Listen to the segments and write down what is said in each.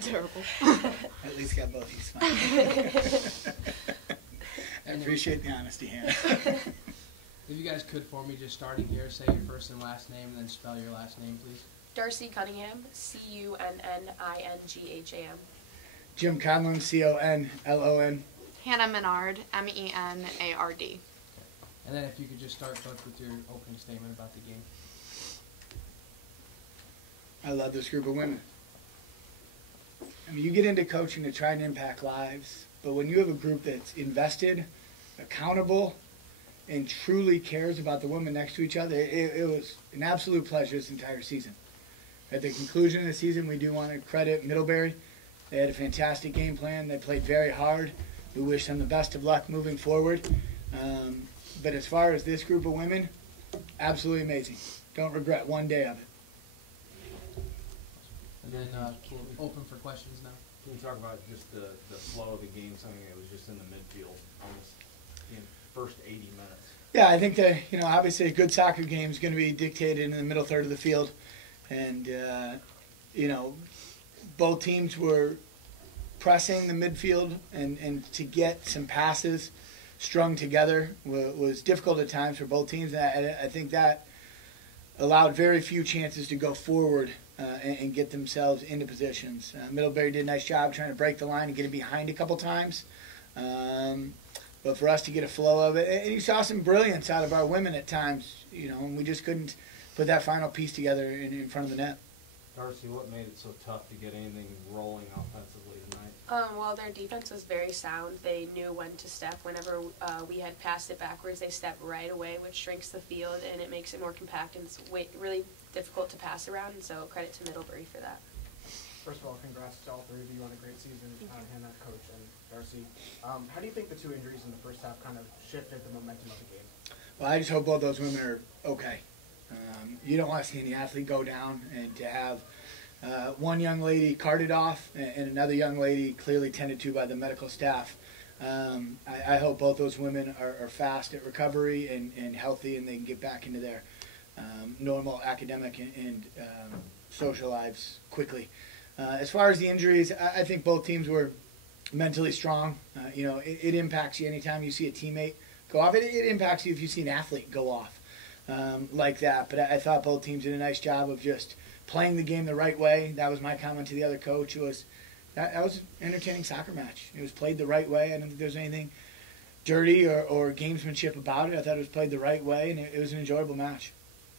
Terrible. At least got both of you smiling. I appreciate the honesty, Hannah. If you guys could, for me, just starting here, say your first and last name, and then spell your last name, please. Darcy Cunningham, Cunningham. Jim Conlon, Conlon. Hannah Menard, Menard. And then if you could just start, Coach, with your opening statement about the game. I love this group of women. I mean, you get into coaching to try and impact lives, but when you have a group that's invested, accountable, and truly cares about the women next to each other, it was an absolute pleasure this entire season. At the conclusion of the season, we do want to credit Middlebury. They had a fantastic game plan. They played very hard. We wish them the best of luck moving forward. But as far as this group of women, absolutely amazing. Don't regret one day of it. And then we'll open for questions now. Can you talk about just the flow of the game, something that was just in the midfield, almost in the first 80 minutes? Yeah, I think that, obviously a good soccer game is going to be dictated in the middle third of the field. And, both teams were pressing the midfield, and to get some passes strung together was difficult at times for both teams. I think that allowed very few chances to go forward and get themselves into positions. Middlebury did a nice job trying to break the line and get it behind a couple times. But for us to get a flow of it, and you saw some brilliance out of our women at times, and we just couldn't put that final piece together in front of the net. Darcy, what made it so tough to get anything rolling offensively tonight? Well, their defense was very sound. They knew when to step. Whenever we had passed it backwards, they stepped right away, which shrinks the field, and it makes it more compact, and it's really difficult to pass around, and so credit to Middlebury for that. First of all, congrats to all three of you on a great season, Hannah, Coach, and Darcy. How do you think the two injuries in the first half kind of shifted the momentum of the game? Well, I just hope both those women are okay. You don't want to see any athlete go down, and to have one young lady carted off and another young lady clearly tended to by the medical staff. I hope both those women are fast at recovery and healthy, and they can get back into their normal academic and social lives quickly. As far as the injuries, I think both teams were mentally strong. It impacts you anytime you see a teammate go off. It impacts you if you see an athlete go off like that. But I thought both teams did a nice job of just playing the game the right way. That was my comment to the other coach. That was an entertaining soccer match. It was played the right way. I don't think there was anything dirty or gamesmanship about it. I thought it was played the right way, and it was an enjoyable match.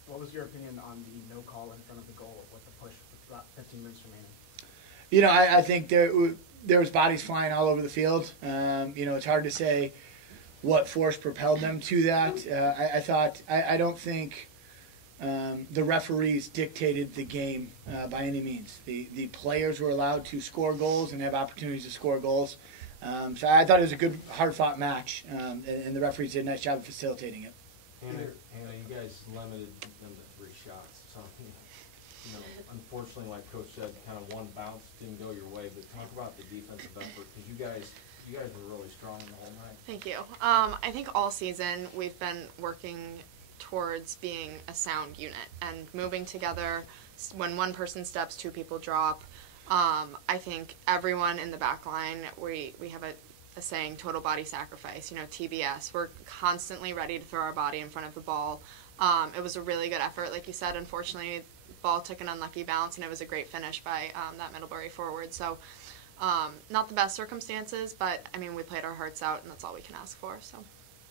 What was your opinion on the no call in front of the goal with the push with about 15 minutes remaining? I think there was bodies flying all over the field. It's hard to say what force propelled them to that. I don't think the referees dictated the game by any means. The players were allowed to score goals and have opportunities to score goals. So I thought it was a good, hard-fought match, and the referees did a nice job of facilitating it. Hannah, you guys limited them to 3 shots. So, unfortunately, like Coach said, kind of one bounce didn't go your way. But talk about the defensive effort, because you guys were really strong the whole night. Thank you. I think all season we've been working towards being a sound unit and moving together. When one person steps, 2 people drop. I think everyone in the back line, we have a saying, total body sacrifice, TBS. We're constantly ready to throw our body in front of the ball. It was a really good effort. Like you said, unfortunately, the ball took an unlucky bounce, and it was a great finish by that Middlebury forward. So not the best circumstances, but, we played our hearts out, and that's all we can ask for. So.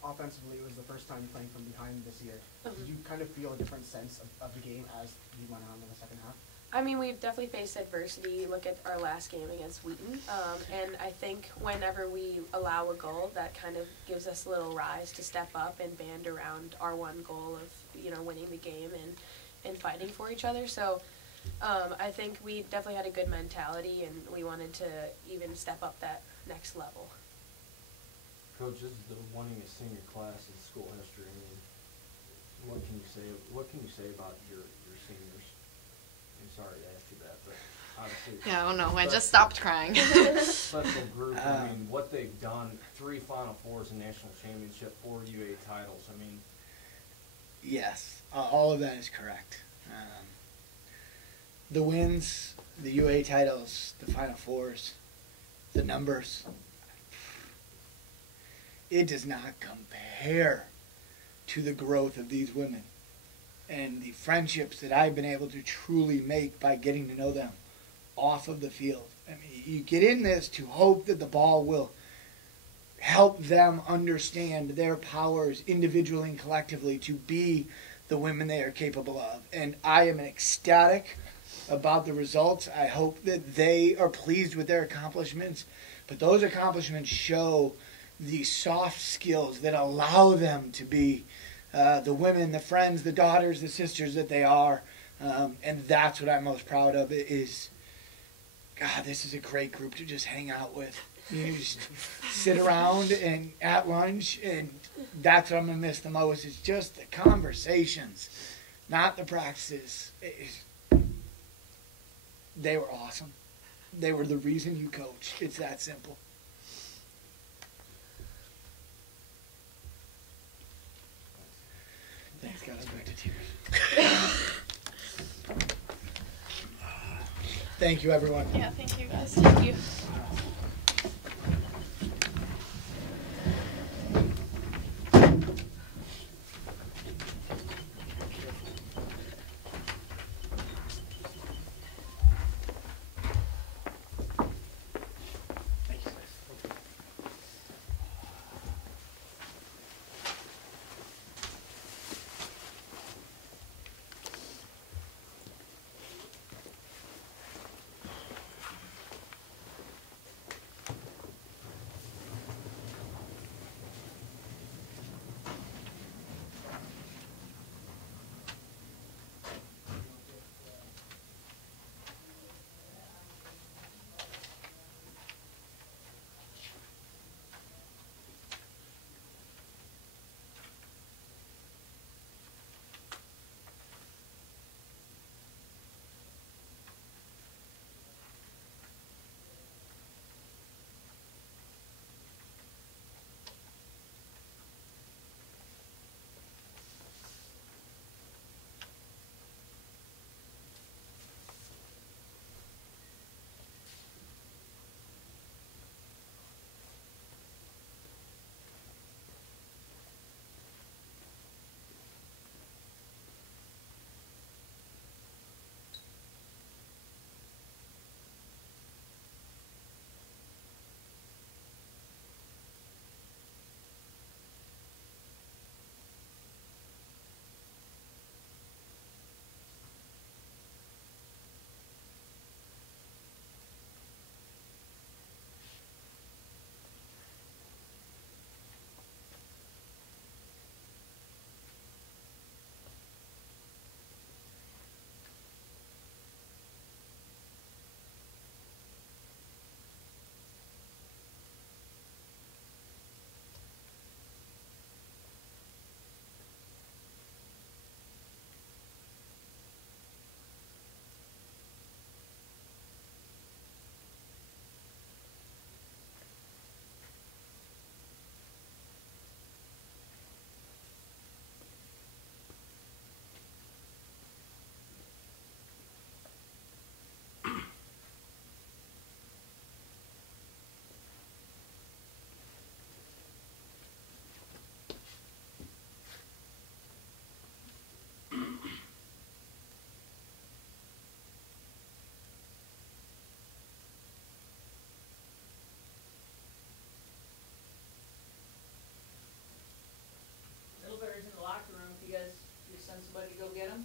Offensively, it was the first time playing from behind this year. Did you kind of feel a different sense of the game as you went on in the second half? We've definitely faced adversity. Look at our last game against Wheaton. And I think whenever we allow a goal, that kind of gives us a little rise to step up and band around our one goal of, winning the game and fighting for each other. So I think we definitely had a good mentality, and we wanted to even step up that next level. Coach, this is the winningest senior class in school history. What can you say about your seniors? I'm sorry to ask you that, but obviously. Yeah, I just stopped crying. Special group. What they've done: 3 Final Fours, a national championship, 4 UA titles. Yes, all of that is correct. The wins the UA titles, the Final Fours, the numbers, it does not compare to the growth of these women and the friendships that I've been able to truly make by getting to know them off of the field. I mean, you get in this to hope that the ball will help them understand their powers individually and collectively to be the women they are capable of. And I am ecstatic about the results. I hope that they are pleased with their accomplishments. But those accomplishments show the soft skills that allow them to be the women, the friends, the daughters, the sisters that they are. And that's what I'm most proud of is, God, this is a great group to just hang out with. You just sit around and at lunch, and that's what I'm going to miss the most. It's just the conversations, not the practices. They were awesome. They were the reason you coach. It's that simple. Thanks, God. I'm back to tears. Thank you, everyone. Yeah, thank you guys. Thank you. Thank you, guys.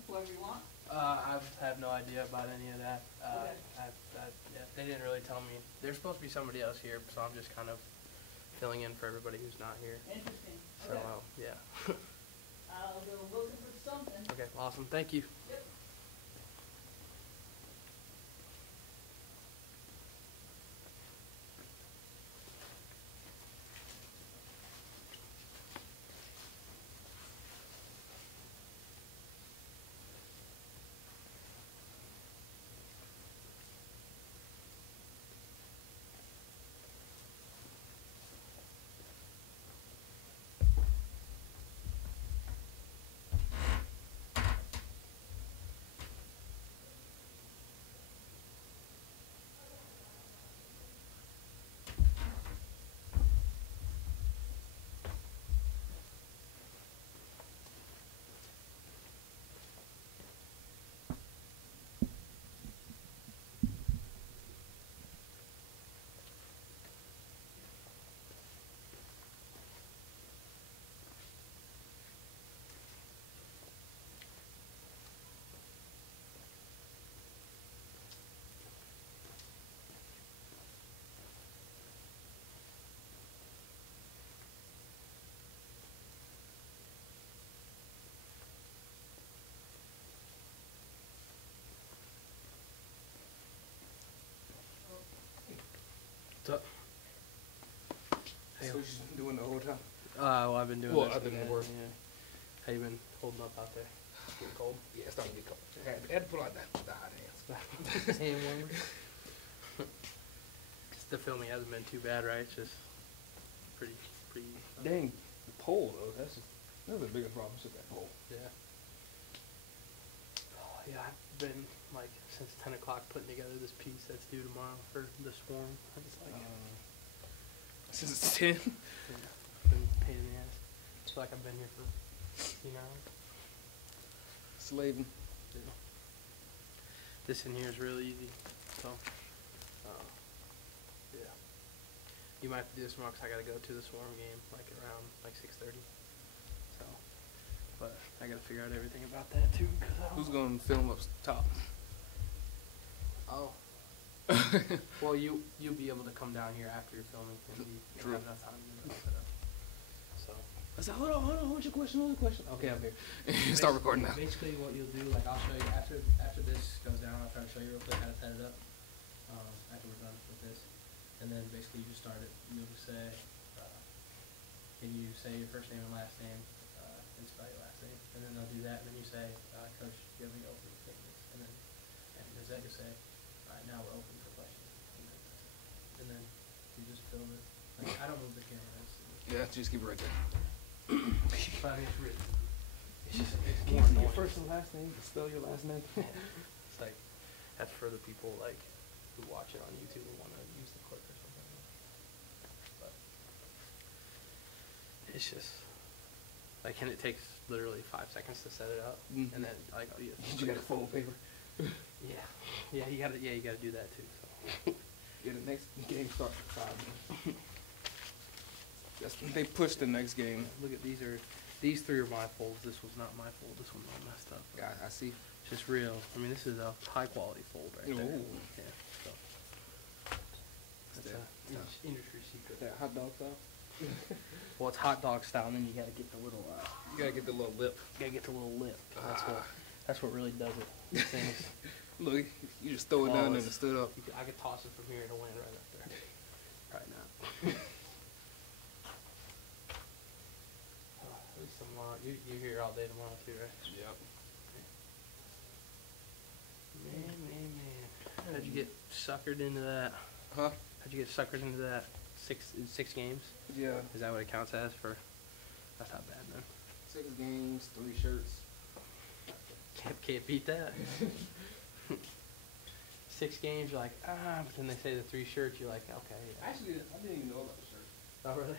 Whoever you want? I have no idea about any of that. Okay. Yeah, they didn't really tell me. There's supposed to be somebody else here, so I'm just kind of filling in for everybody who's not here. Interesting. So, Okay. yeah. I'll go looking for something. Okay, awesome. Thank you. Yep. What's up? Hey, So she's been doing the whole time. well, I've been doing Well, this. other than work. Yeah. How you been holding up out there? Getting cold? Yeah, it's starting to get cold. I had to pull out the hot hands. Hand warmer? The filming hasn't been too bad, right? It's just pretty. Dang, the pole though. That's the biggest problem. It's just that pole. Yeah. Oh, yeah, I've been like since 10 o'clock putting together this piece that's due tomorrow for the swarm. It's like Since it's 10. yeah, been a pain in the ass. It's like I've been here for 15 hours. Slaving. Yeah. This in here is really easy. So, yeah. You might have to do this tomorrow because I got to go to the swarm game like around like 6:30. So, but I got to figure out everything about that too. Who's going to film up top? Oh. Well, you'll be able to come down here after you're filming and you'll have enough time to set up. So. I said, hold on, what's your question? Okay, I'm here. Basically- Start recording now. Basically, what you'll do, like I'll show you after this goes down. I'll try to show you real quick how to set it up. After we're done with this, and then basically you just start it. You'll just say, can you say your first name and last name, and spell your last name, and then they'll do that. And then you say, Coach, do you have any opening statements? And then after that, you say, all right, now we're open for questions. And then you just film it. Like, I don't move the camera. Yeah, just keep it right there. But I mean, it's written. It's just Can more you say your annoying. first and last name? Spell your last name. It's like that's for the people like who watch it on YouTube and want to use the clip or something. But it's just like, and it takes literally 5 seconds to set it up, Mhm. and then like you You got a fold paper. yeah, you gotta do that too. So Yeah, the next game starts at 5 minutes. They pushed the next game. look at these three are my folds. This was not my fold. This one's all messed up. Yeah, I see. It's just real. I mean, this is a high quality fold right there. Ooh. Yeah. So that's that a industry secret. That hot dog style. Well, it's hot dog style, and then you gotta get the little, You gotta get the little lip. lip. That's what really does it. These things, Look, you just throw it down and it stood up. I could toss it from here to land right up there. Right now. At least tomorrow. You're here all day tomorrow too, right? Yep. Man. How'd you get suckered into that? Huh? How'd you get suckered into that? Six games? Yeah. Is that what it counts as for? That's not bad, man. 6 games, 3 shirts. Can't beat that. 6 games, you're like, but then they say the 3 shirts, you're like, okay. Yeah. Actually, I didn't even know about the shirt. Oh, really?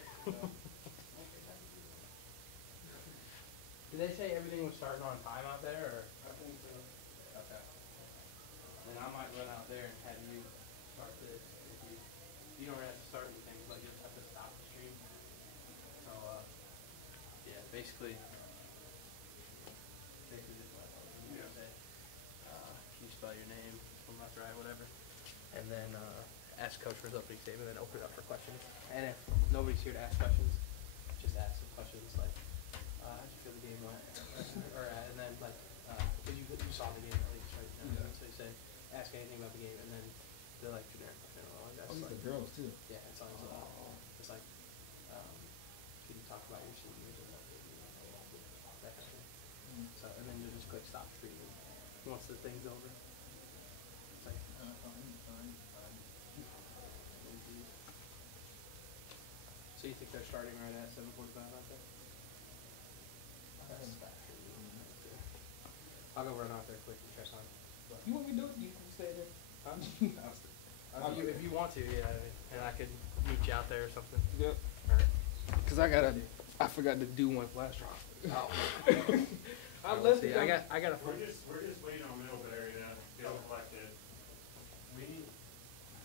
Did they say everything was starting on time out there, or? I think so. Okay. Then I might run out there and have you start this. If you don't really have to start anything, but you just have to stop the stream. So, yeah, basically this is what you say. Can you spell your name from left to right, whatever? And then ask Coach for his opening statement, then open it up for questions. And if nobody's here to ask questions, just ask some questions like, how'd you feel the game went? And then like, because you saw the game at least, right? Yeah. So you say, ask anything about the game, and then they're like generic. That's Oh, these like, the girls too. yeah, it's always it's like, can you talk about your seniors and what they do, that kind of thing. So, and then you just click stop streaming once the thing's over. It's like, Fine. so you think they're starting right at 7:45 out there? That's stop streaming right there. I'll go run out there quick and check on it. You want me to do it? You can stay there. If you want to, yeah, and I could meet you out there or something. Yep. Alright. Cause I forgot to do one flash drop. Oh. I left See, it. I got a. We're just waiting on Middlebury to get all collected. We need.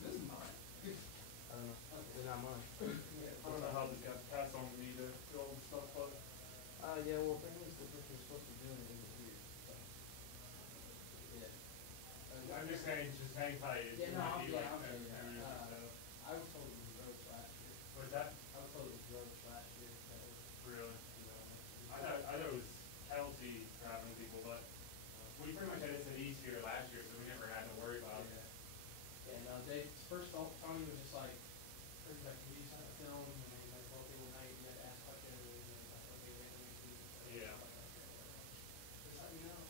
This is mine. I don't know. It's not mine. I don't know how this got passed on to me to do all the stuff, but Yeah. Well, thing is, what you're supposed to be doing is weird. So. Yeah. I'm just saying, just hang tight. It might be like 10 years or so. I was told it was Rose last year. What's that? I was told it was Rose last year. That was, Really? I thought it was Kelsey grabbing people, but we pretty much had it set easier last year, so we never had to worry about it. yeah. No, they first off, Tony was just like, There's like, can you set a film, and then like, well, okay, well, now you got to ask questions, and then like, okay, wait, let me see. Yeah. Just let me know.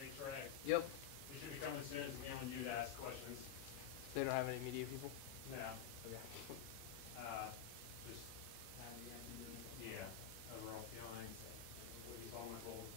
Hey Trey, Yep. we should be coming soon to be on you to ask questions. They don't have any media people? No, Okay. just, yeah, overall feeling, what you saw on my goal.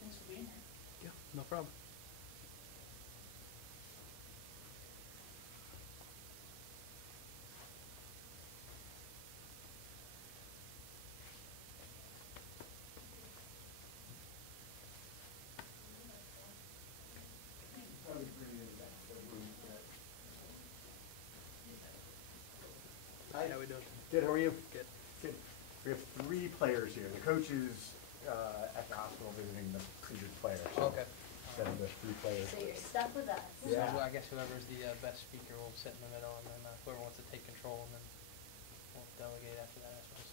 Thanks for being here. Yeah, no problem. Hi. How we doing? Good, how are you? Good. Good. We have 3 players here. The coach is at the hospital visiting the injured player. So Okay. instead of the 3 players. So you're stuck with us. Yeah. So I guess whoever's the best speaker will sit in the middle, and then whoever wants to take control, and then we'll delegate after that, I suppose.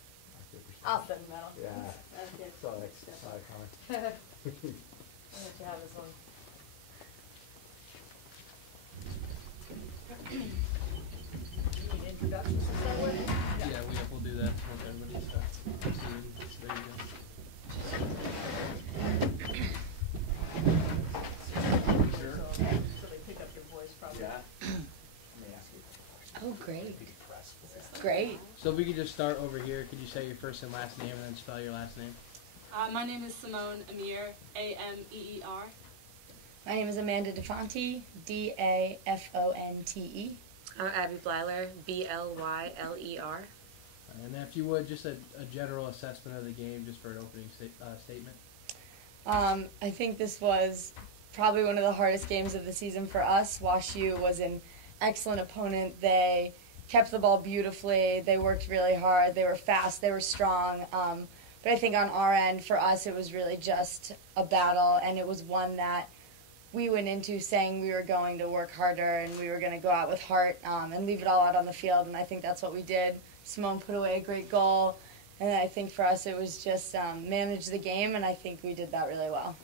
I'll sit in the middle. Yeah. That's good. Saw that comment. I'll let you have this one. You need introductions to start with? Yeah, we'll do that once everybody's seated. There you So they pick up your voice probably. Yeah. Let me ask you. Oh, great. Big press for that. Great. So if we could just start over here, could you say your first and last name and then spell your last name? My name is Simone Amir, Ameer. My name is Amanda DeFonte, Dafonte. I'm Abby Blyler, Blyler. And if you would, just a general assessment of the game, just for an opening statement. I think this was probably one of the hardest games of the season for us. WashU was an excellent opponent. They kept the ball beautifully. They worked really hard. They were fast. They were strong. But I think on our end, for us, it was really just a battle, and it was one that we went into saying we were going to work harder and we were going to go out with heart and leave it all out on the field, and I think that's what we did. Simone put away a great goal, and I think for us it was just manage the game, and I think we did that really well.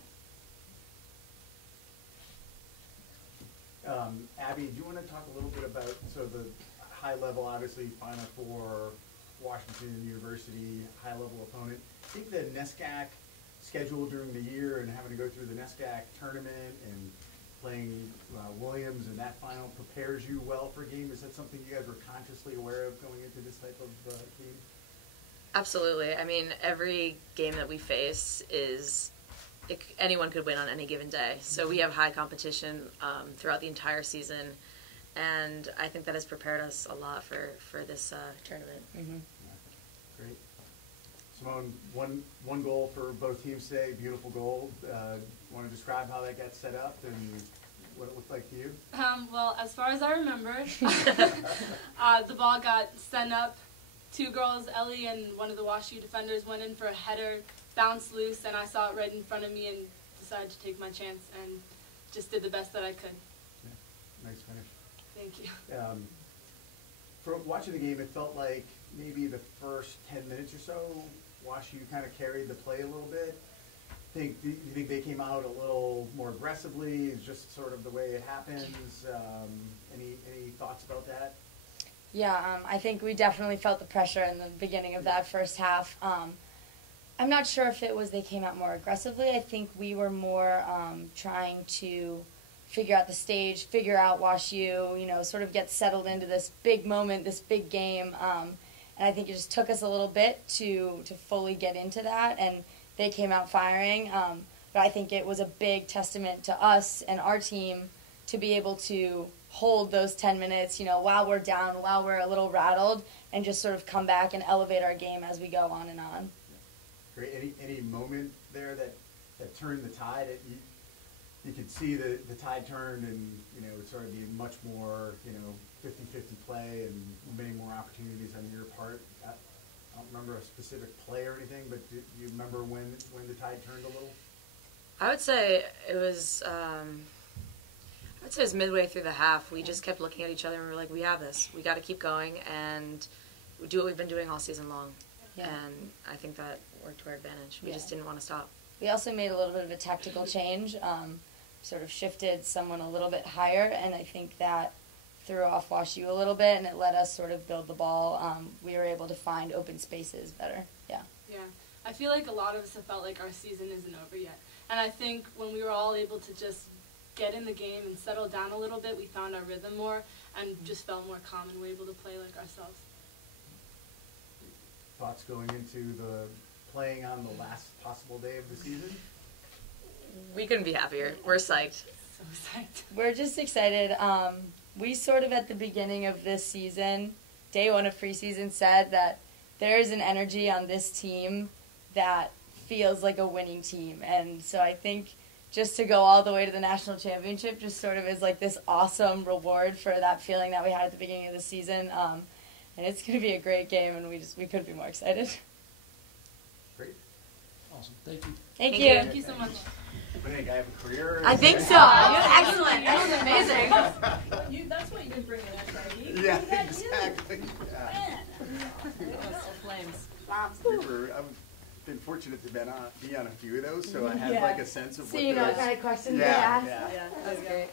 Abby, do you want to talk a little bit about the high level, obviously Final Four, Washington University, high level opponent? I think the NESCAC schedule during the year and having to go through the NESCAC tournament and playing Williams and that final prepares you well for a game. Is that something you guys were consciously aware of going into this type of game? Absolutely. I mean, every game that we face anyone could win on any given day. So we have high competition throughout the entire season. and I think that has prepared us a lot for this tournament. Mm-hmm. Great. Simone, one goal for both teams today, beautiful goal. Want to describe how that got set up and what it looked like to you? Well, as far as I remember, the ball got sent up. Two girls, Ellie and one of the WashU defenders, went in for a header, bounced loose, and I saw it right in front of me and decided to take my chance and just did the best that I could. Yeah. Nice finish. Thank you. For watching the game, it felt like maybe the first 10 minutes or so, WashU kind of carried the play a little bit. Do you think they came out a little more aggressively? It's just sort of the way it happens. Any thoughts about that? Yeah, I think we definitely felt the pressure in the beginning of that first half. I'm not sure if it was they came out more aggressively. I think we were more trying to figure out the stage, figure out WashU, sort of get settled into this big moment, this big game. And I think it just took us a little bit to fully get into that, and they came out firing. But I think it was a big testament to us and our team to be able to hold those 10 minutes, while we're down, while we're a little rattled, and just sort of come back and elevate our game as we go on and on. Great. Any moment there that turned the tide? You could see the tide turned, and it started being much more 50-50 play and many more opportunities on your part. I don't remember a specific play or anything, but do you remember when the tide turned a little? I would say it was. It was midway through the half. We just kept looking at each other and we were like, we have this. We got to keep going and do what we've been doing all season long. Yeah. And I think that worked to our advantage. We just didn't want to stop. We also made a little bit of a tactical change, sort of shifted someone a little bit higher, and I think that threw off WashU a little bit, and it let us sort of build the ball. We were able to find open spaces better. Yeah. Yeah. I feel like a lot of us have felt like our season isn't over yet. And I think when we were all able to just get in the game and settle down a little bit, we found our rhythm more and just felt more calm and were able to play like ourselves. Thoughts going into the playing on the last possible day of the season? We couldn't be happier. We're psyched. So psyched. We're just excited. We sort of at the beginning of this season, day one of preseason, said that there is an energy on this team that feels like a winning team. And so I think just to go all the way to the national championship just sort of is like this awesome reward for that feeling that we had at the beginning of the season. And it's going to be a great game, and we couldn't be more excited. Great. Awesome. Thank you. Thank you. Thank you so much. What do you think? I have a career? I think so. Excellent. That was amazing. That's what you didn't bring in SID. Yeah, exactly. Yeah. Flames. I've been fortunate to be on a few of those, so I have like a sense of So what you know those. what kind of questions they Yeah, ask. yeah. Yeah, that was great.